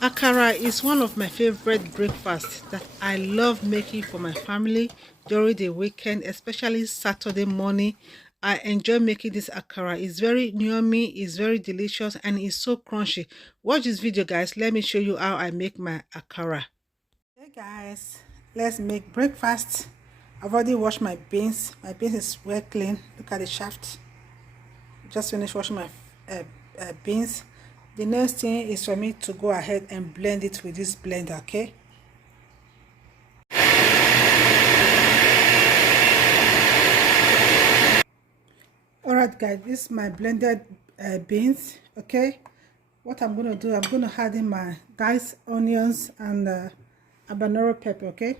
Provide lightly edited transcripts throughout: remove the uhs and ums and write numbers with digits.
Akara is one of my favorite breakfasts that I love making for my family during the weekend, especially Saturday morning. I enjoy making this akara. It's very yummy, it's very delicious, and it's so crunchy. Watch this video, guys. Let me show you how I make my akara. Hey guys, let's make breakfast. I've already washed my beans. My beans is well clean. Look at the shaft. Just finished washing my beans. The next thing is for me to go ahead and blend it with this blender. Okay, all right guys, this is my blended beans. Okay, what I'm going to do, I'm going to add in my diced onions and habanero pepper. Okay,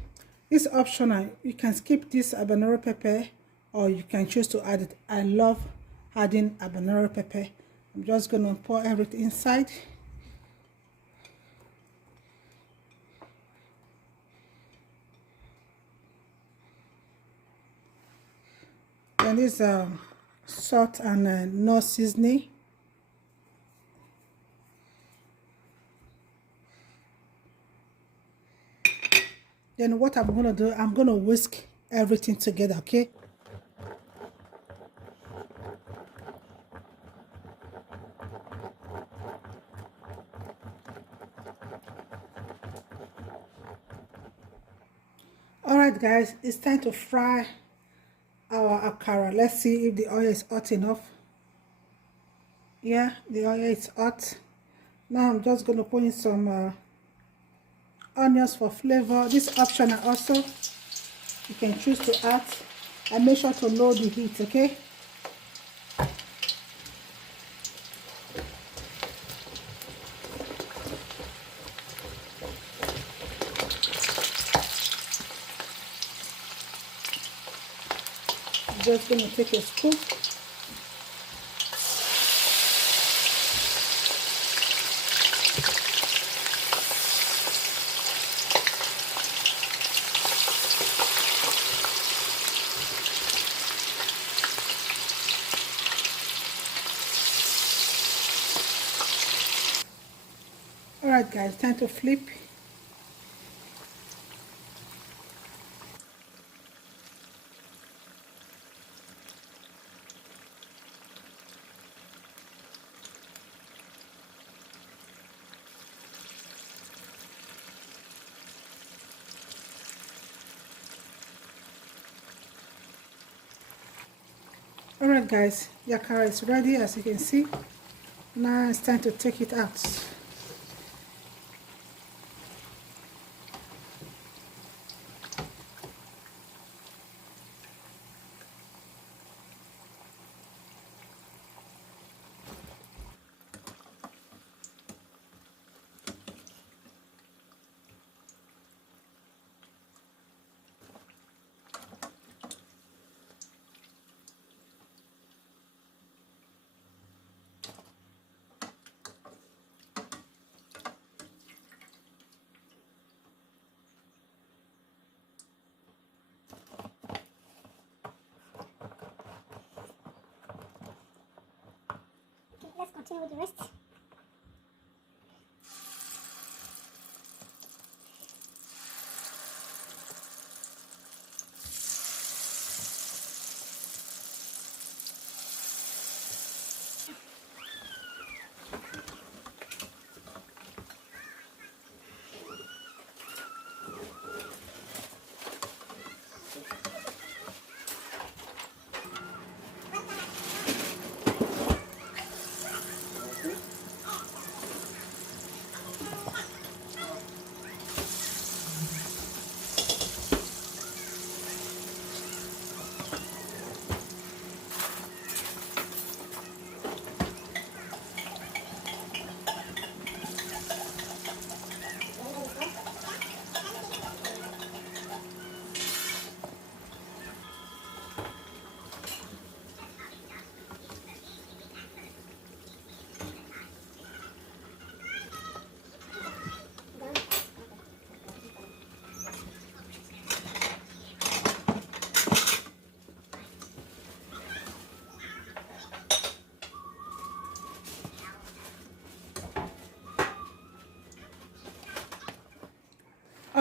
it's optional. You can skip this habanero pepper or you can choose to add it. I love adding habanero pepper. I'm just going to pour everything inside. Then this salt and no seasoning. Then what I'm going to do, I'm going to whisk everything together. Okay, all right guys, it's time to fry our akara. Let's see if the oil is hot enough. Yeah, the oil is hot. Now I'm just going to put in some onions for flavor. This optional also, you can choose to add, and make sure to lower the heat. Okay, just going to take a scoop. All right guys, time to flip. All right guys, the akara is ready, as you can see. Now it's time to take it out. Okay, let's continue with the rest.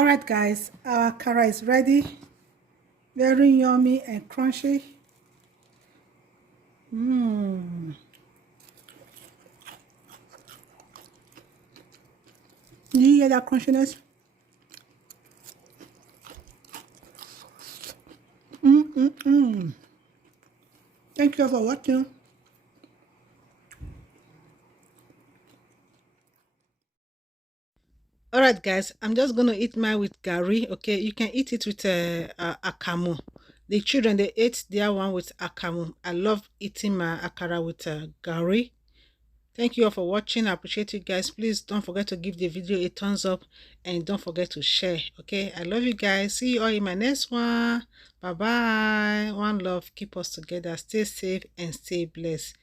Alright guys, our akara is ready. Very yummy and crunchy. Do you hear that crunchiness? Thank you for watching. Alright guys, I'm just gonna eat mine with gari. Okay, you can eat it with akamu. The children, they ate their one with akamu. I love eating my akara with gari. Thank you all for watching. I appreciate you guys. Please don't forget to give the video a thumbs up and don't forget to share. Okay, I love you guys. See you all in my next one. Bye bye. One love. Keep us together. Stay safe and stay blessed.